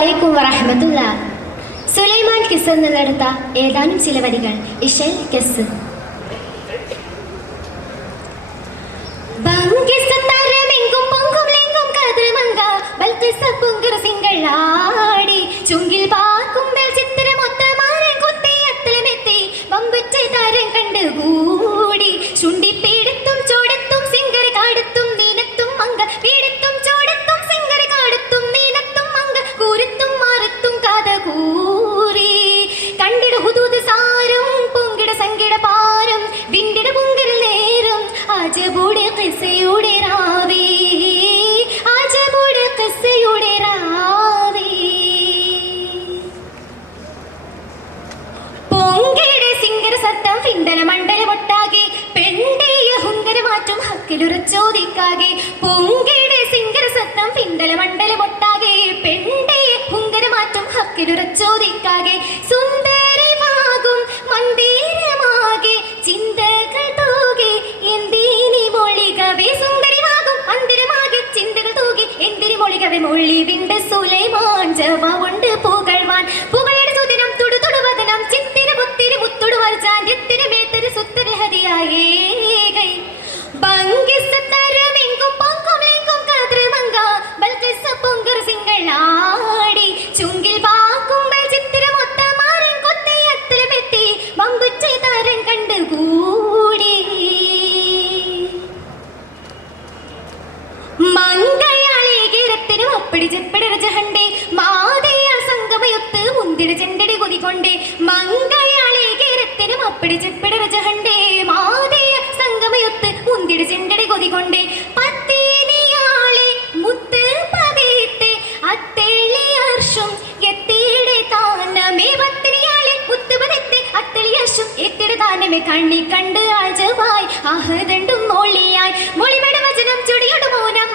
അലൈക്കും വറഹ്മത്തുള്ളാ. സുലൈമാൻ കിസ് എന്നെടുത്ത ഏതാനും ചില വരികൾ. ഇശൽ കിസ്. ചുങ്കിൽ പാക്കുന്തൽ ചിത്രമൊത്തമാരൻ കുത്തി അത്തലമെത്തി വമ്പുറ്റ താരം കണ്ടുകൂടി ചുണ്ടിപ്പീടത്തും ചോടത്തും സിംഗർ കാടത്തും നീനത്തും മങ്ക പീടത്തും ചോടത്തും സിംഗർ കാടത്തും നീനത്തും മങ്ക കൂരത്തും മാറത്തും കാത കൂറി കണ്ടിട ഹുദൂദ് സാരം പൊങ്കിട സങ്കിട പാരം വിണ്ടിട പൊങ്കര നേരം ആജബൂടെ ഖിസ്സയുടെ രാവേ ആജബൂടെ ഖിസ്സയുടെ രാവേ പൊങ്കിടെ സിംഗര സത്തം ഫിണ്ടല മണ്ഡല ഒട്ടാകെ പെണ്ടേയ ഹുങ്കര മാറ്റും ഹക്കിലുറച്ചോദിക്കാകെ പൊങ്കിടെ സിംഗര സത്തം ഫിണ്ടല മണ്ഡല ഒട്ടാകെ പെണ്ടേയ ഹുങ്കര മാറ്റും ഹക്കിലുറച്ചോദിക്കാകെ സുന്ദരിമാകും മന്ദിരമാകെ ചിന്തകൾ തൂകെ എന്തിനി മൊഴികവേ സുന്ദരിമാകും മന്ദിരമാകെ ചിന്തകൾ തൂകെ എന്തിനി മൊഴികവേ മൊഴിവിണ്ട് സുലൈമാൻ ജവ ഉണ്ട് പുകഴ്വാൻ പുകഴയുടെ സുദിനം തുടുതുടുവദനം ചിത്തിര പുത്തിരി മുത്തുടു വർജാൻ എത്തിരി മേത്തരി സുത്തരി ഹരിയായേ ബംഗിസത്തരമെങ്കും പൊങ്കും ലെങ്കും കദ്രമങ്ക ബൽക്കിസ പൊങ്കർ സിംഗളാടി ചുങ്കിൽ പാക്കുമ്പൽ ചിത്തിരമൊത്ത മാരൻ കൊത്തി അത്തലമെത്തി വമ്പുറ്റ താരം കണ്ടുകൂടി മംഗയാളേകിരത്തിന് അപ്പടി ചെപ്പടര ജഹണ്ടേ മാതയ സംഗമയൊത്ത് മുന്തിര ചെണ്ടടി കൊതികൊണ്ടേ മംഗയാളേകിരത്തിനും അപ്പടി ചെപ്പടര ജഹണ്ടേ മാതയ സംഗമയൊത്ത് മുന്തിര ചെണ്ടടി കൊതികൊണ്ടേ പത്തിനിയാളെ മുത്ത് പതിത്തെ അത്തേളി അർഷും എത്തിയുടെ താനമേ പത്തിനിയാളെ മുത്ത് പതിത്തെ അത്തേളി അർഷും എത്തിയുടെ താനമേ കണ്ണി കണ്ട് ആജവായി ആഹദണ്ടും മൊളിയായി മൊളിമട വചനം ചൊടിയുടെ മൗനം